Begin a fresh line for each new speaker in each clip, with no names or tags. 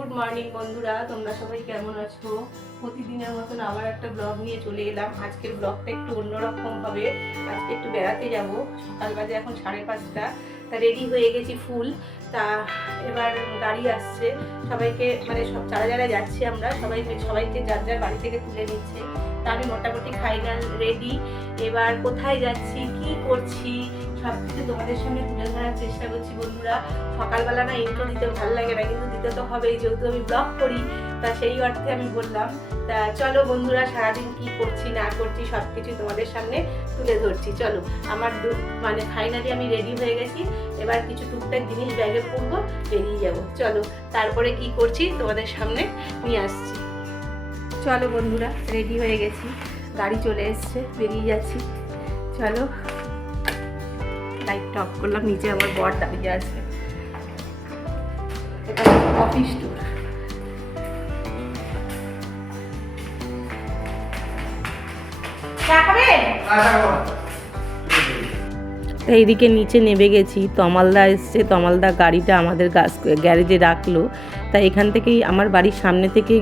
Good morning বন্ধুরা। তোমরা সবাই কেমন আছো? প্রতিদিনের মতন আবার একটা ব্লগ নিয়ে চলে এলাম। আজকের ব্লগটা একটু অন্যরকম হবে। আজকে একটু বেড়াতে যাব। সকাল বাজে এখন সাড়ে পাঁচটা। তা রেডি হয়ে গেছি ফুল তা এবার গাড়ি আসছে। সবাইকে মানে সব যারা যারা যাচ্ছি আমরা সবাইকে সবাইকে যার যার বাড়ি থেকে তুলে নিচ্ছে। তা আমি মোটামুটি ফাইনাল রেডি এবার কোথায় যাচ্ছি? কি করছি? সব কিছু তোমাদের সামনে তুলে ধরার চেষ্টা করছি বন্ধুরা। সকালবেলা না ইন্ট্রো দিতে ভালো লাগে না, কিন্তু দিতে তো হবেই, যেহেতু আমি ব্লগ করি, তা সেই অর্থে আমি বললাম। তা চলো বন্ধুরা, সারাদিন কি করছি, না করছি সব কিছু তোমাদের সামনে তুলে ধরছি। চলো, আমার মানে ফাইনালি আমি রেডি হয়ে গেছি। এবার কিছু টুকটাক জিনিস ব্যাগে পরবো, বেরিয়ে যাব। চলো, তারপরে কি করছি, তোমাদের সামনে নিয়ে আসছি। চলো বন্ধুরা রেডি হয়ে গেছি। গাড়ি চলে এসছে, বেরিয়ে যাচ্ছি। চলো। লাইটটা অফ করলাম, নিচে আমার বর দাঁড়িয়ে আছে। অফিস ট্যুর তা এইদিকে নিচে নেমে গেছি, তমালদা এসছে, তমালদা গাড়িটা আমাদের গ্যারেজে রাখল। তা এখান থেকেই আমার বাড়ির সামনে থেকে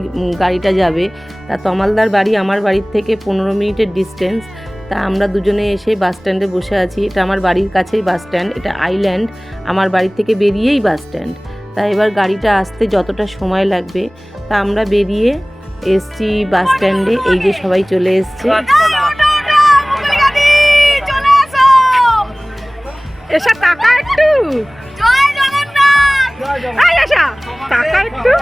গাড়িটা যাবে। তা তমালদার বাড়ি আমার বাড়ির থেকে পনেরো মিনিটের ডিস্টেন্স তা আমরা দুজনে এসে বাস স্ট্যান্ডে বসে আছি। এটা আমার বাড়ির কাছেই বাস স্ট্যান্ড এটা আইল্যান্ড আমার বাড়ি থেকে বেরিয়েই বাস স্ট্যান্ড তা এবার গাড়িটা আসতে যতটা সময় লাগবে তা আমরা বেরিয়ে এসছি বাস স্ট্যান্ডে এই যে সবাই চলে এসছে। এসা টাকা একটু। একটু।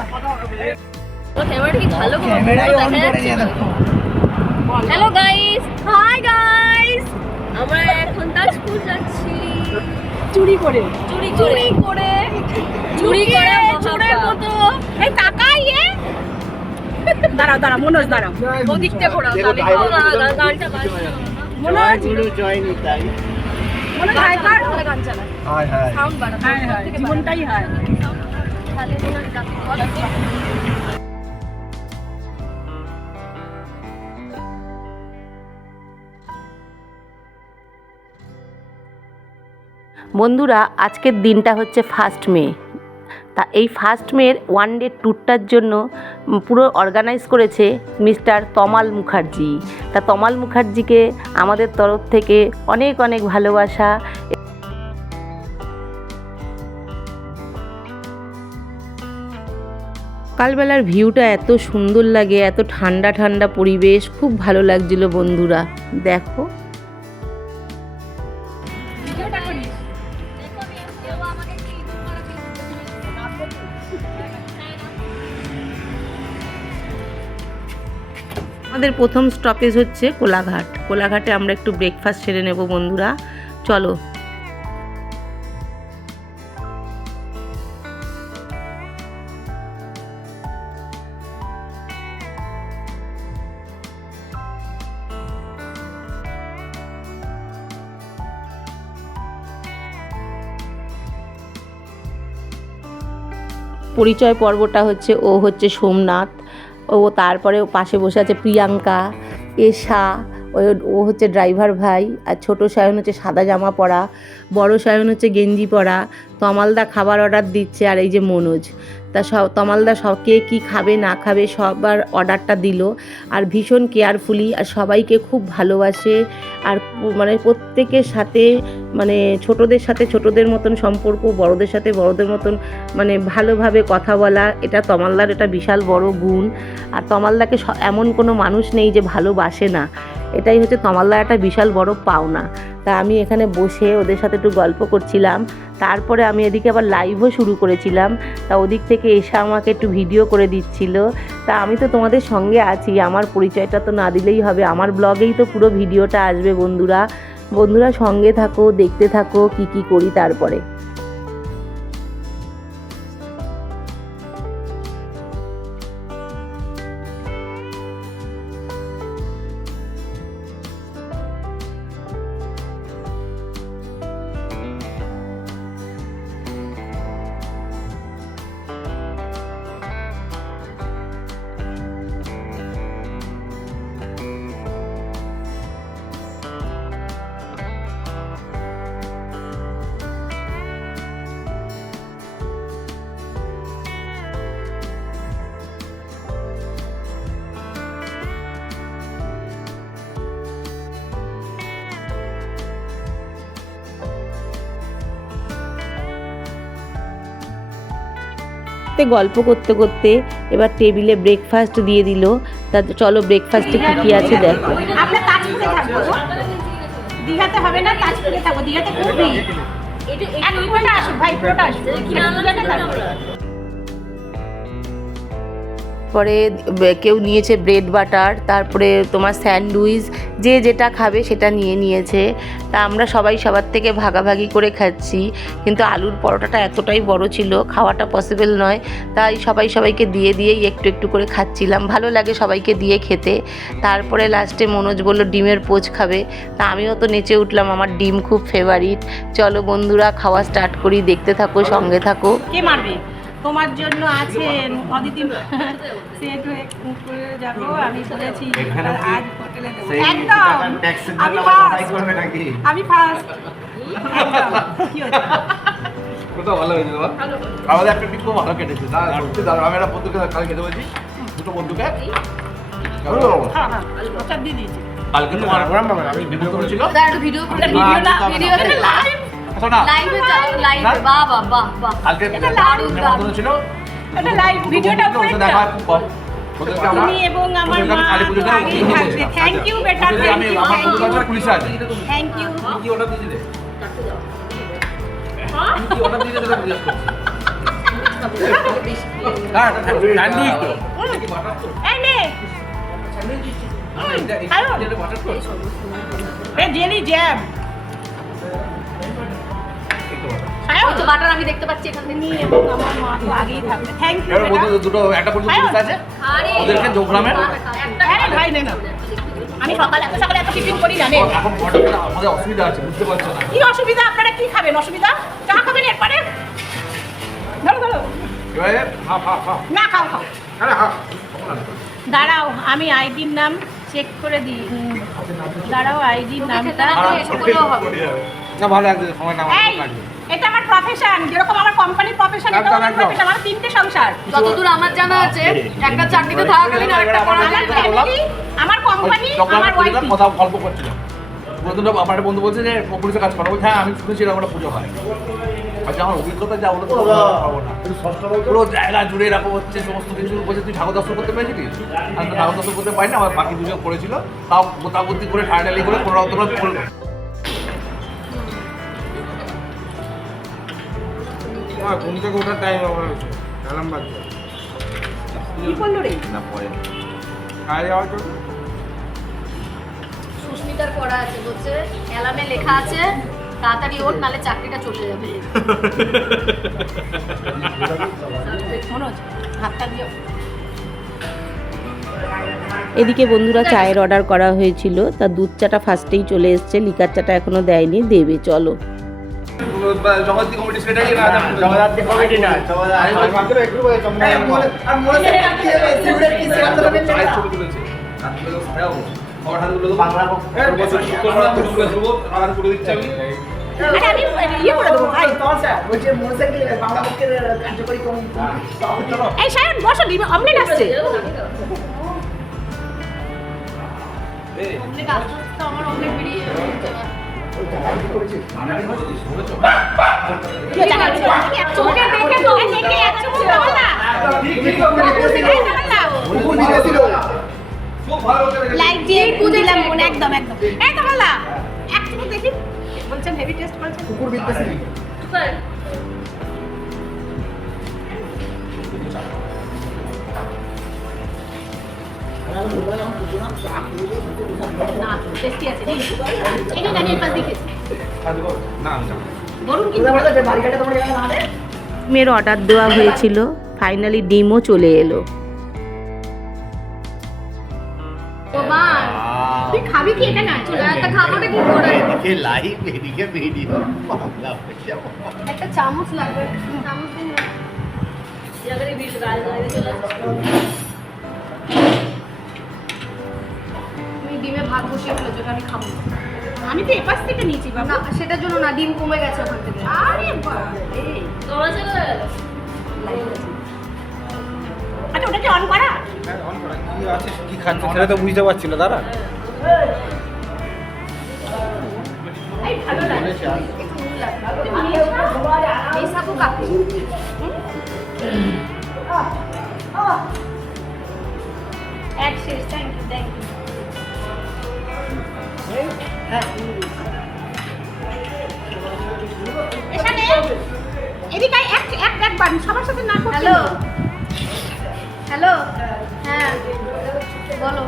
হ্যালো গাইস হাই গাইস আমরা এখন তাজপুর যাচ্ছি।
চুরি করে।
চুরি করে। করে। চুরি করে চোরের মতো। এই টাকা ইয়ে
দাঁড়াও দাঁড়াও মনোজ দাঁড়াও।
ওদিকটা ঘোরাও তাহলে। গানটা বাজছে
মনোজ?
জয় নিতাই।
মনোজ হাই কর।
গান চালা
হায় হায়
সাউন্ড বাড়া
হাই হাই। জীবনটাই হাই।
তাহলে তোমার গান
বন্ধুরা, আজকের দিনটা হচ্ছে ফার্স্ট মে। তা এই ফার্স্ট মের ওয়ান ডে ট্যুরটার জন্য পুরো অর্গানাইজ করেছে মিস্টার তমাল মুখার্জি। তা তমাল মুখার্জিকে আমাদের তরফ থেকে অনেক অনেক ভালোবাসা। সকালবেলার ভিউটা এত সুন্দর লাগে, এত ঠান্ডা ঠান্ডা পরিবেশ, খুব ভালো লাগছিল বন্ধুরা। দেখো। আমাদের প্রথম স্টপেজ হচ্ছে কোলাঘাট। কোলাঘাটে আমরা একটু ব্রেকফাস্ট সেরে নেব বন্ধুরা। চলো। পরিচয় পর্বটা হচ্ছে, ও হচ্ছে সোমনাথ। ও তারপরে পাশে বসে আছে প্রিয়াঙ্কা এশা ও হচ্ছে ড্রাইভার ভাই, আর ছোট সায়ন হচ্ছে সাদা জামা পরা, বড় সায়ন হচ্ছে গেঞ্জি পরা, তমালদা খাবার অর্ডার দিচ্ছে আর এই যে মনোজ। তা সব, তমালদা সব কে কী খাবে না খাবে সবার অর্ডারটা দিল, আর ভীষণ কেয়ারফুলি আর সবাইকে খুব ভালোবাসে, আর মানে প্রত্যেকের সাথে মানে ছোটদের সাথে ছোটদের মতন সম্পর্ক, বড়দের সাথে বড়দের মতন মানে ভালোভাবে কথা বলা, এটা তমালদার এটা বিশাল বড় গুণ। আর তমালদাকে এমন কোনো মানুষ নেই যে ভালোবাসে না। এটাই হচ্ছে তমালদার একটা বিশাল বড় পাওনা। তা আমি এখানে বসে ওদের সাথে একটু গল্প করছিলাম। তারপরে আমি এদিকে আবার লাইভও শুরু করেছিলাম। তা ওদিক থেকে এসে আমাকে একটু ভিডিও করে দিচ্ছিল। তা আমি তো তোমাদের সঙ্গে আছি, আমার পরিচয়টা তো না দিলেই হবে। আমার ব্লগেই তো পুরো ভিডিওটা আসবে বন্ধুরা। বন্ধুরা সঙ্গে থাকো, দেখতে থাকো, কি কি করি তারপরে। থাকতে গল্প করতে করতে এবার টেবিলে ব্রেকফাস্ট দিয়ে দিল। তা চলো ব্রেকফাস্টে কী কী আছে দেখো।
আমরা তাজপুরে থাকব দীঘাতে হবে না তাজপুরে থাকব। দীঘাতে ভাই দীঘাতে থাকব
পরে ব- কেউ নিয়েছে ব্রেড বাটার তারপরে তোমার স্যান্ডউইচ যে যেটা খাবে সেটা নিয়ে নিয়েছে। তা আমরা সবাই সবার থেকে ভাগাভাগি করে খাচ্ছি, কিন্তু আলুর পরোটাটা এতটাই বড় ছিল, খাওয়াটা পসিবল নয়। তাই সবাই সবাইকে দিয়ে দিয়েই একটু একটু করে খাচ্ছিলাম। ভালো লাগে সবাইকে দিয়ে খেতে। তারপরে লাস্টে মনোজ বলল, ডিমের পোচ খাবে। তা আমিও তো নেচে উঠলাম, আমার ডিম খুব ফেভারিট চলো বন্ধুরা, খাওয়া স্টার্ট করি। দেখতে থাকো, সঙ্গে থাকো।
কে মারবে? তোমার জন্য আছেন অদিতি সেট হয়ে করে যাব আমি বলেছি আজ হোটেলে একদম আমি ফার্স্ট আমি ফার্স্ট কি
কোথাও ভালো আমাদের একটা কেটেছে আমি একটা বন্ধুকে কাল খেতে বলছি দুটো বন্ধুকে?
হ্যাঁ হ্যাঁ
কালকে আমি ভিডিও করেছিল
ভিডিও না ভিডিও লাইভ
শোনো
লাইভে যাও লাইভে বাহ বাহ বাহ বাহ।
কালকে
এটা দারুণ,
নেমন্তন্ন ছিল
এটা লাইভ ভিডিওটা
দুটো বন্ধু
উপরে
দেখা খুব কম। ওদেরকে আমরা
তুমি এবং আমার মা
আমি কালী
তো
পুজোতে
আগেই
উদ্বোধন
থাকবে।
করেছিলাম।
থ্যাংক ইউ বেটা থ্যাংক ইউ থ্যাংক ইউ
কাছে পুলিশে আছে।
থ্যাংক ইউ
কি কি অর্ডার দিয়েছিলে সেটা জিজ্ঞেস করছি। স্যান্ডউইচ তো।
এই নে। হ্যালো জেলি জ্যাম
তো বাটার আমি দেখতে পাচ্ছি এখান থেকে।
এবং আমার মা তো আগেই থাকবে। থ্যাংক ইউ
এবার বন্ধু দুটো একটা বন্ধু পুলিশ আছে ওদেরকে যোগগ্রামের
আরে ভাই নে আমি সকালে এত সকালে এত টিফিন করি না
এখন হঠাৎ আমাদের অসুবিধা আছে বুঝতে পারছ না।
কি অসুবিধা? আপনারা কি খাবেন? অসুবিধা? চা খাবেন এরপরে ধরো ধরো।
এবারে হা হা হা
না খাও খাও।
আরে হা
দাঁড়াও আমি আইডির নাম চেক করে দিই। দাঁড়াও আইডির নামটা।
না ভালো লাগছে সময় না
এটা আমার প্রফেশন যেরকম আমার কোম্পানির প্রফেশন এটা আমার প্রফেশন আমার তিনটে সংসার।
যতদূর আমার জানা আছে একটা চাকরিতে থাকাকালীন আরেকটা করা
আমার ফ্যামিলি আমার কোম্পানি আমার ওয়াইফ
কথা গল্প করছিলাম। বন্ধুরা আমার বন্ধু বলছে যে পুলিশের কাজ করো। বলছে, হ্যাঁ আমি শুনেছি এরকম পুজো হয়। আচ্ছা আমার অভিজ্ঞতা যা ওটা তো পাবো না। পুরো জায়গা জুড়ে এরকম হচ্ছে সমস্ত কিছু বলছে তুই ঠাকুর দর্শন করতে পেরেছিস আমি তো ঠাকুর দর্শন করতে পারি না আমার বাকি দুজন করেছিল। তাও গোতাগুতি করে ঠাড়ালি করে কোনো রকম
ঘুম থেকে ওঠার টাইম আমার অ্যালার্ম বাজছে।
কি করল রে?
না পরে।
কাজে যাওয়ার জন্য
সুস্মিতার পড়া আছে বলছে অ্যালামে লেখা আছে তাড়াতাড়ি ওঠ নালে চাকরিটা চলে যাবে।
মনোজ হাতটা দিও
এদিকে বন্ধুরা চায়ের অর্ডার করা হয়েছিল তা দুধ চাটা ফার্স্টেই চলে এসছে লিকার চাটা এখনও দেয়নি দেবে চলো।
জগদ্দি কমিটি সেটাই না
জগদ্ধাত্রী কমিটি না মাত্র একটু বলে তোমরা
ছবি তুলেছে আমার হাতগুলো বাংলা শুক্রবার তুলে দেবো আমার করে দিচ্ছি আমি
আরে আমি ইয়ে এই সায়ন বসো অমলেট আসছে
আমার অমলেট বেরিয়ে
লাইক দিয়ে দিলাম মনে একদম একদম এই বলছেন হেভি টেস্ট বলছেন
কুকুর বিদ্বেষী
ডিমের অর্ডার দেওয়া হয়েছিল। ফাইনালি ডিমও চলে এলো।
ও মা
তুই খাবি কি এটা না চলে
একটা খাবারটা কি করে
এদিকে লাইভ এদিকে ভিডিও
একটা চামচ লাগবে চামচ দিন ডিমে ভাত বসিয়ে ফেলেছে ওটা আমি খাব।
আমি তো এপাশ থেকে নিয়েছি
না সেটার জন্য না ডিম কমে গেছে ওখান থেকে।
আরে আচ্ছা ওটা কি অন করা?
তো বুঝতে
কাকু
এক শেষ থ্যাংক ইউ থ্যাংক ইউ এখানে? এদিকে এক এক একবার সবার সাথে না করতে
হ্যালো। হ্যালো। হ্যাঁ বলো।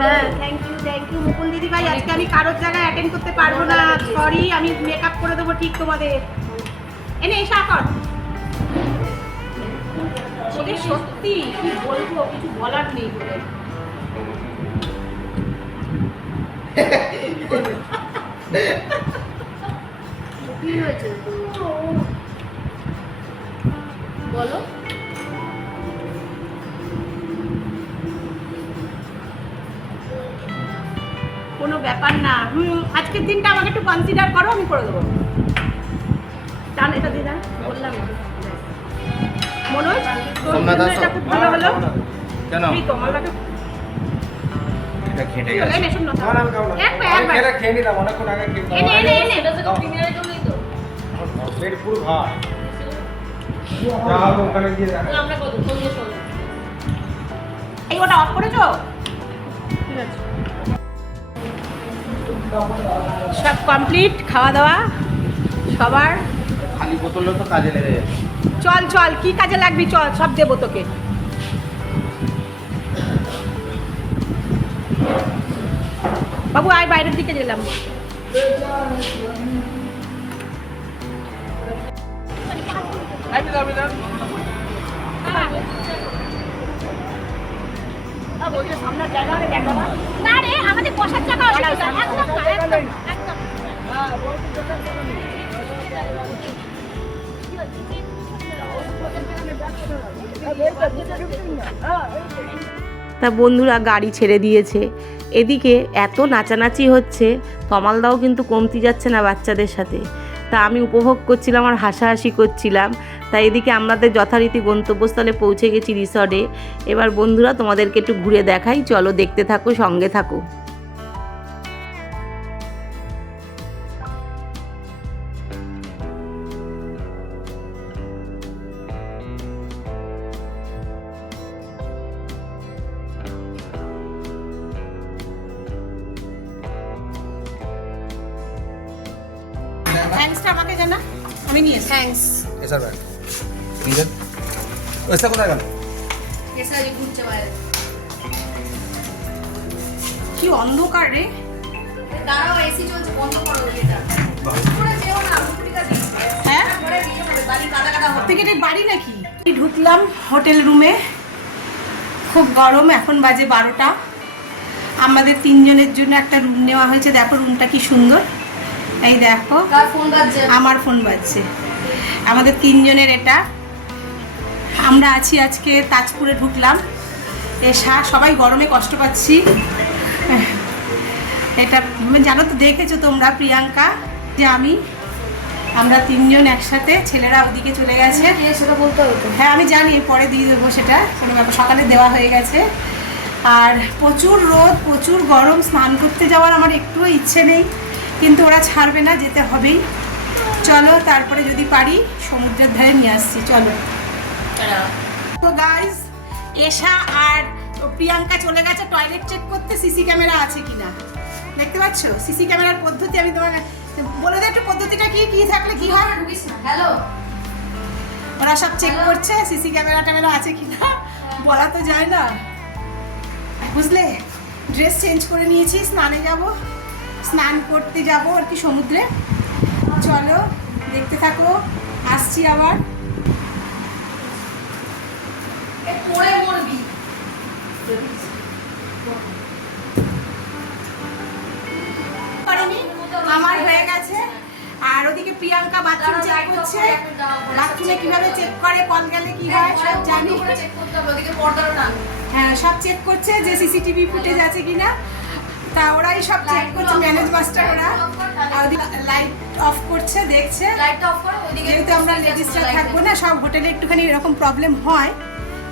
হ্যাঁ thank you thank you Mukul দিদি ভাই আজকে আমি কারোর জায়গায় অ্যাটেন্ড করতে পারব না। সরি আমি মেকআপ করে দেবো ঠিক তোমাদের। এনে এসা কর। ওদের সত্যি কি বলব কিছু বলার নেই।
কি হয়েছে বলো
কোনো ব্যাপার না। হুম আজকের দিনটা আমাকে একটু কনসিডার করো আমি করে দেবো। টান এটা দিয়ে দেন। বললাম। মনোজ। এটা খুব ভালো হলো।
কেন?
এই
এটা খেয়ে নিলাম অনেকক্ষণ আগে খেয়ে পেট পুরো ভাত। ওখানে গিয়ে
এই ওটা অফ করেছ সব কমপ্লিট খাওয়া দাওয়া সবার।
খালি বোতলও তো কাজে লেগে যাবে
চল চল কি কাজে লাগবি চল সব দেবো তোকে। বাবু আয় বাইরের দিকে গেলাম। না রে আমাদের বসার জায়গা অসুবিধা একদম না, একদম একদম।
তা বন্ধুরা গাড়ি ছেড়ে দিয়েছে। এদিকে এত নাচানাচি হচ্ছে, তমালদাও কিন্তু কমতি যাচ্ছে না বাচ্চাদের সাথে। তা আমি উপভোগ করছিলাম আর হাসাহাসি করছিলাম। তাই এদিকে আমাদের যথারীতি গন্তব্যস্থলে পৌঁছে গেছি রিসর্টে। এবার বন্ধুরা তোমাদেরকে একটু ঘুরে দেখাই, চলো দেখতে থাকো, সঙ্গে থাকো।
থ্যাঙ্কসটা আমাকে জানা? আমি নিয়ে থ্যাঙ্কস
এসার ব্যাগ নিজের ওইসা কোথায় গেল?
এসে ঘুরছে বাইরে।
কি অন্ধকার রে।
দাঁড়াও এসি চলছে বন্ধ করো এটা। করে যেও না মুকুটিকা দিই
হ্যাঁ?
বাড়ি
নাকি? ঢুকলাম হোটেল রুমে। খুব গরম এখন বাজে বারোটা। আমাদের তিনজনের জন্য একটা রুম নেওয়া হয়েছে। দেখো রুমটা কি সুন্দর। এই দেখো
বাজছে?
আমার ফোন বাজছে। আমাদের তিনজনের এটা। আমরা আছি আজকে তাজপুরে ঢুকলাম। এ সা- সবাই গরমে কষ্ট পাচ্ছি। এটা মানে জানো তো দেখেছ তোমরা প্রিয়াঙ্কা যে আমি আমরা তিনজন একসাথে ছেলেরা ওদিকে চলে গেছে।
সেটা বলতে হবে তো?
হ্যাঁ আমি জানি পরে দিয়ে দেবো সেটা। কোনো ব্যাপার সকালে দেওয়া হয়ে গেছে। আর প্রচুর রোদ প্রচুর গরম স্নান করতে যাওয়ার আমার একটুও ইচ্ছে নেই। কিন্তু ওরা ছাড়বে না যেতে হবেই। চলো তারপরে যদি পারি সমুদ্রের ধারে নিয়ে আসছি চলো। তো গাইজ এশা আর প্রিয়াঙ্কা চলে গেছে টয়লেট চেক করতে সিসি ক্যামেরা আছে কিনা? দেখতে পাচ্ছ? সিসি ক্যামেরার পদ্ধতি আমি তোমার বলে দে একটু পদ্ধতিটা কি কি থাকলে কি হয়?
হ্যালো
ওরা সব চেক করছে সিসি ক্যামেরা ট্যামেরা আছে কিনা? বলা তো যায় না। বুঝলে? ড্রেস চেঞ্জ করে নিয়েছি স্নানে যাব। স্নান করতে যাব আর কি সমুদ্রে। চলো দেখতে থাকো আসছি আবার।
পড়ে মরবি।
আমার হয়ে গেছে। আর ওদিকে প্রিয়াঙ্কা বাথরুম চেক করছে। বাথরুমে কীভাবে চেক করে কল গেলে কি হয় সব জানি। হ্যাঁ সব চেক করছে যে সিসিটিভি ফুটেজ আছে কিনা। তা ওরাই সব চেক করছে ম্যানেজ মাস্টার ওরা। লাইট অফ করছে দেখছে।
লাইটটা অফ করো ওদিকে
যেহেতু আমরা লেডিসরা থাকব না সব হোটেলে একটুখানি এরকম প্রবলেম হয়।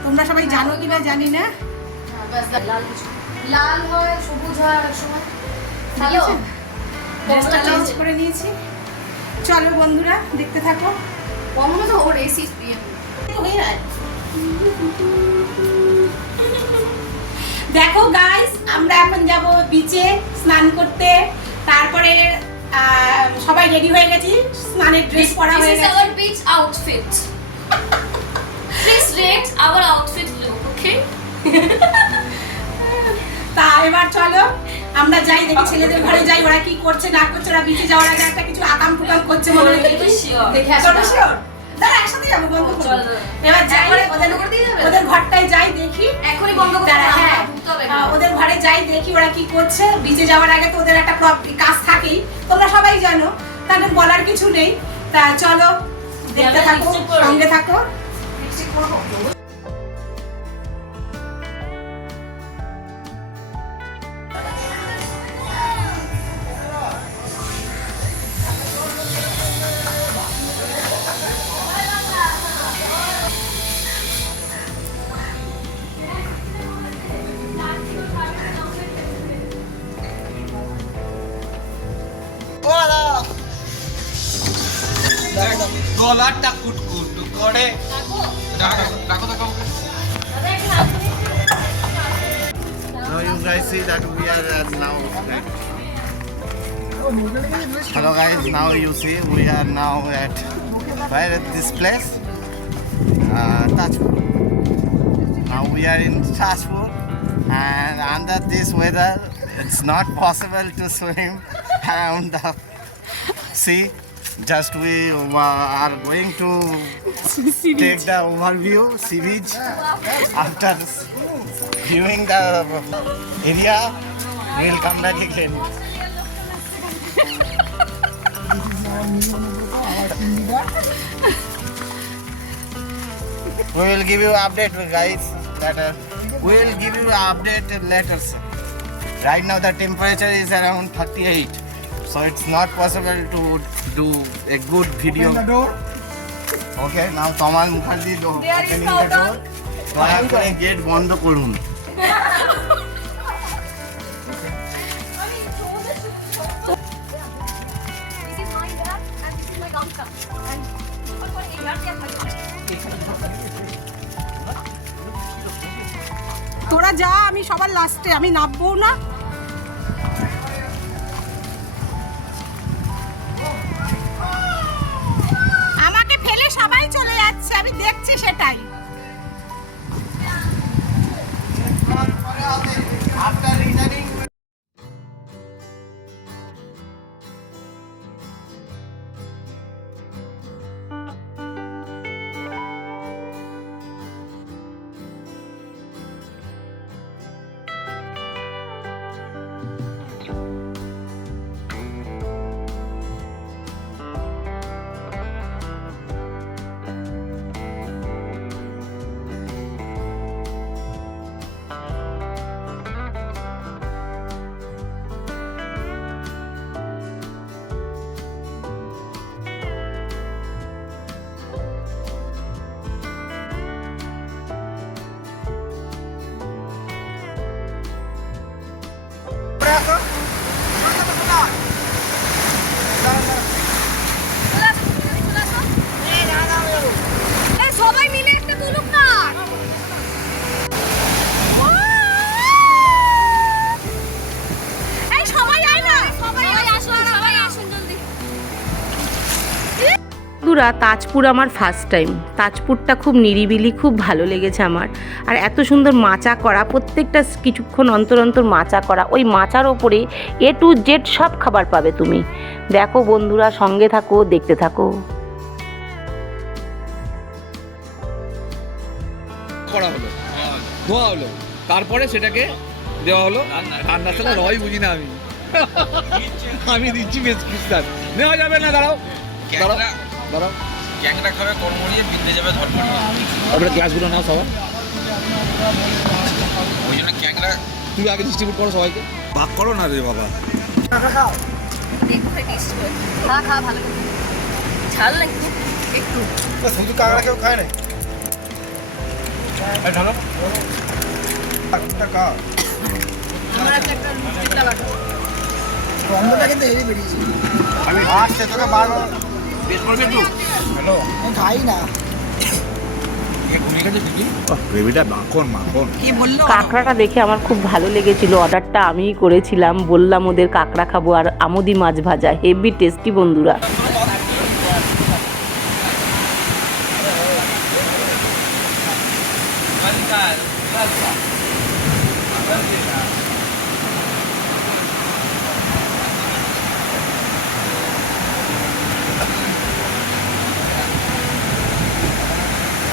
তোমরা সবাই জানো কিনা জানি না।
লাল লাল হয় সবুজ হয় এক সময়। হ্যালো?
ড্রেসটা চেঞ্জ করে নিয়েছি। চলো বন্ধুরা দেখতে থাকো।
কমন তো ওর এসি
হয়ে যায়। দেখো গাইস আমরা এখন যাব বিচে স্নান করতে তারপরে সবাই রেডি হয়ে গেছি স্নানের ড্রেস পরা হয়ে গেছে
our beach outfit. Please rate our outfit look, okay?
তা এবার চলো আমরা যাই দেখি ছেলেদের ঘরে যাই ওরা কি করছে না করছে ওরা বিচে যাওয়ার আগে একটা কিছু আকাম ফুকাম করছে মনে হয়. দেখে আসো শিওর একসাথে যাব বন্ধ করো। এবার যাই ওদের
করে দিয়ে যাবে?
ওদের ঘরটায় যাই দেখি।
এখনই বন্ধ করে
হ্যাঁ। ওদের ঘরে যাই দেখি ওরা কি করছে। বিচে যাওয়ার আগে তো ওদের একটা কাজ থাকেই। তোমরা সবাই জানো তাদের বলার কিছু নেই। তা চলো দেখতে থাকো সঙ্গে থাকো।
This place? Uh, Tajpur. Now we are in Tajpur and under this weather it's not possible to swim around the sea. Just we are going to take the overview sea beach after viewing the area, we'll come back again. we will give you update guys later. We will give you update later. sir. Right now the temperature is around 38. So it's not possible to do a good video. Okay, now Kamal Mukherjee door. There is the door. দয়া করে gate বন্ধ করুন
লাস্টে আমি নামবো না।
বন্ধুরা, তাজপুর আমার ফার্স্ট টাইম তাজপুরটা খুব নিরিবিলি, খুব ভালো লেগেছে আমার। আর এত সুন্দর মাচা করা, প্রত্যেকটা কিছুক্ষণ অন্তর অন্তর মাচা করা, ওই মাচার ওপরে এ টু জেড সব খাবার পাবে তুমি। দেখো বন্ধুরা, সঙ্গে থাকো, দেখতে থাকো।
ধোয়া হলো। তারপরে সেটাকে দেওয়া হলো। রান্না রয় বুঝি না আমি। আমি দিচ্ছি প্রেসক্রিপশন নেওয়া যাবে না, দাঁড়াও। দাঁড়াও। দাঁড়াও।
গ্যাংরা খাবে কর্মড়িয়ে বিন্দে যাবে ধর্মড়িয়ে
তারপরে গ্লাসগুলো নাও সবাই।
ওই জন্য গ্যাংরা
তুমি আগে ডিস্ট্রিবিউট করো সবাইকে। বাক করো না রে বাবা।
খা খা ভালো ঝাল নাকি? একটু।
শুধু কাঁকড়া কেউ খায় না ঢালো।
আমার একটা একটা লুচি লাগাটো
আমি আসছে তোকে বারবার খাই না।
কাঁকড়াটা দেখে আমার খুব ভালো লেগেছিল। অর্ডারটা আমিই করেছিলাম। বললাম ওদের কাঁকড়া খাব আর আমুদি মাছ ভাজা। হেভি টেস্টি বন্ধুরা।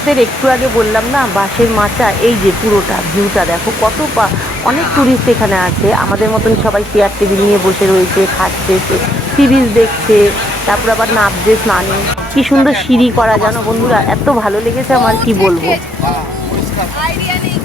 আপনাদের একটু আগে বললাম না? বাঁশের মাচা, এই যে পুরোটা ভিউটা দেখো, কত পা- অনেক টুরিস্ট এখানে আছে। আমাদের মতন সবাই চেয়ার টেবিল নিয়ে বসে রয়েছে, খাচ্ছে সিরিজ দেখছে, তারপর আবার নাবছে স্নানে। কি সুন্দর সিঁড়ি করা, জানো বন্ধুরা? এত ভালো লেগেছে আমার, কি বলব?
আইডিয়া নেই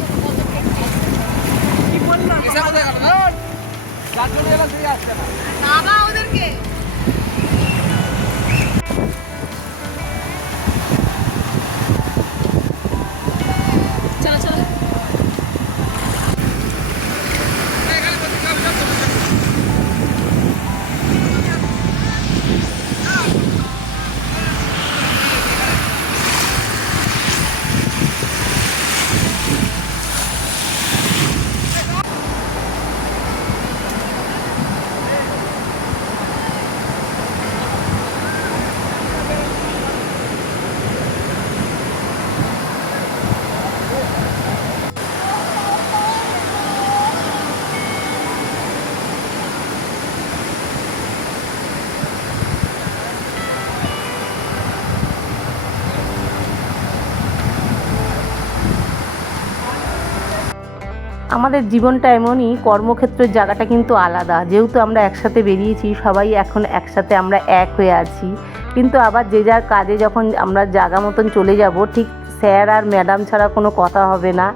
আমাদের জীবনটা এমনই, কর্মক্ষেত্রের জায়গাটা কিন্তু আলাদা। যেহেতু আমরা একসাথে বেরিয়েছি, সবাই এখন একসাথে আমরা এক হয়ে আছি। কিন্তু আবার যে যার কাজে যখন আমরা জায়গা মতন চলে যাব, ঠিক স্যার আর ম্যাডাম ছাড়া কোনো কথা হবে না।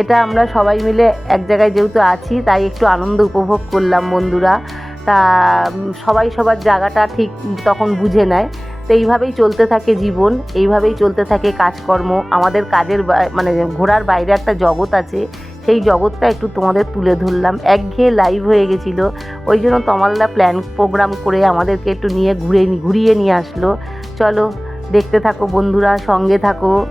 এটা আমরা সবাই মিলে এক জায়গায় যেহেতু আছি, তাই একটু আনন্দ উপভোগ করলাম বন্ধুরা। তা, সবাই সবার জায়গাটা ঠিক তখন বুঝে নেয়। তো এইভাবেই চলতে থাকে জীবন, এইভাবেই চলতে থাকে কাজকর্ম। আমাদের কাজের মানে ঘোরার বাইরে একটা জগৎ আছে। সেই জগৎটা একটু তোমাদের তুলে ধরলাম। একঘেয়ে লাইভ হয়ে গেছিল। ওই জন্য তমালদা প্ল্যান প্রোগ্রাম করে আমাদেরকে একটু নিয়ে ঘুরে ঘুরিয়ে নিয়ে আসলো। চলো, দেখতে থাকো বন্ধুরা, সঙ্গে থাকো।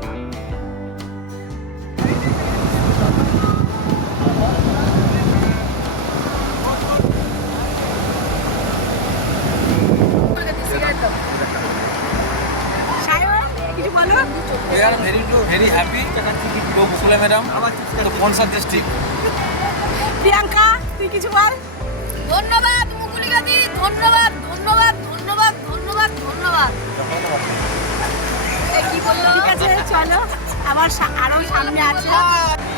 Sponsor this
প্রিয়াঙ্কা তুই কিছু বল।
ধন্যবাদ মুকুলিকা দি ধন্যবাদ ধন্যবাদ ধন্যবাদ ধন্যবাদ ধন্যবাদ। এ কি বলল?
ঠিক আছে চলো। আবার আরও সামনে আছে।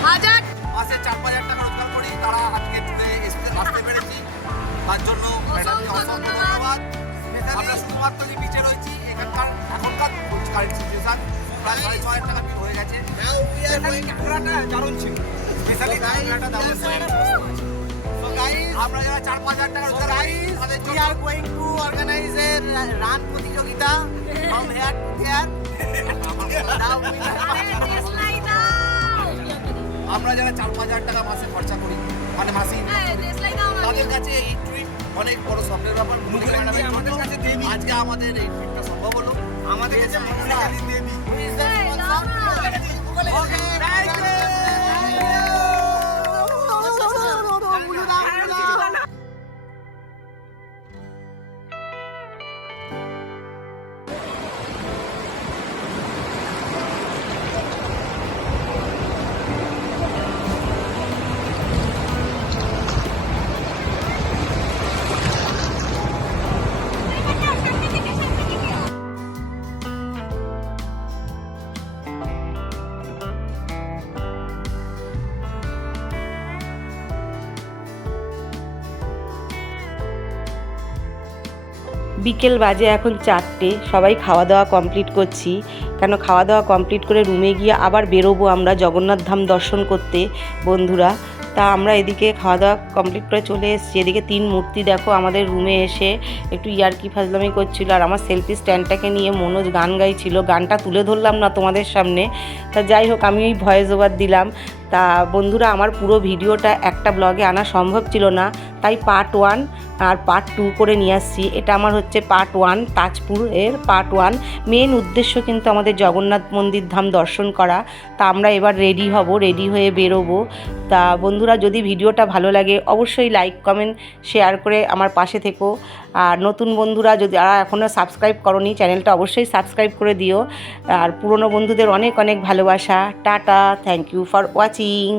হাজার
মাসে চার পাঁচ হাজার টাকা রোজগার করি তারা আজকে আসতে পেরেছি। তার জন্য ম্যাডামকে
অসংখ্য। ধন্যবাদ।
আমরা শুধুমাত্র এই বিচে রয়েছি। এখানকার এখনকার কারেন্ট সিচুয়েশন প্রায় সাড়ে ছ হাজার টাকা বিল হয়ে গেছে। স্পেশালি দারুণ ছিল। স্পেশালি কাঁকড়াটা দারুণ ছিল। আমরা যারা চার পাঁচ হাজার টাকা রোজগার
run প্রতিযোগিতা
আমরা যারা চার পাঁচ হাজার টাকা মাসে খরচা করি মানে মাসে তাদের কাছে এই ট্রিপ অনেক বড় স্বপ্নের ব্যাপার। আমাদের কাছে আজকে আমাদের এই ট্রিপটা সম্ভব হলো। আমাদের কাছে দেবী
বিকেল বাজে এখন চারটে, সবাই খাওয়া দাওয়া কমপ্লিট করছি। কেন খাওয়া দাওয়া কমপ্লিট করে রুমে গিয়ে আবার বেরোবো আমরা জগন্নাথ ধাম দর্শন করতে? বন্ধুরা তা আমরা এদিকে খাওয়া দাওয়া কমপ্লিট করে চলে এসেছি। এদিকে তিন মূর্তি দেখো, আমাদের রুমে এসে একটু ইয়ারকি ফাজলামি করছিল। আর আমার সেলফি স্ট্যান্ডটাকে নিয়ে মনোজ গান গাইছিল। গানটা তুলে ধরলাম না তোমাদের সামনে। তা যাই হোক, আমি ওই ভয়েস ওভার দিলাম। তা বন্ধুরা, আমার পুরো ভিডিওটা একটা ব্লগে আনা সম্ভব ছিল না। তাই পার্ট ওয়ান আর পার্ট টু করে নিয়ে আসছি। এটা আমার হচ্ছে পার্ট ওয়ান তাজপুর এর পার্ট ওয়ান মেন উদ্দেশ্য কিন্তু আমাদের জগন্নাথ মন্দির ধাম দর্শন করা। তা আমরা এবার রেডি হব রেডি হয়ে বেরোবো। তা বন্ধুরা যদি ভিডিওটা ভালো লাগে, অবশ্যই লাইক কমেন্ট শেয়ার করে আমার পাশে থেকো। আর নতুন বন্ধুরা, যদি যারা এখনও সাবস্ক্রাইব করনি চ্যানেলটা অবশ্যই সাবস্ক্রাইব করে দিও। আর পুরনো বন্ধুদের অনেক অনেক ভালোবাসা। Tata thank you for watching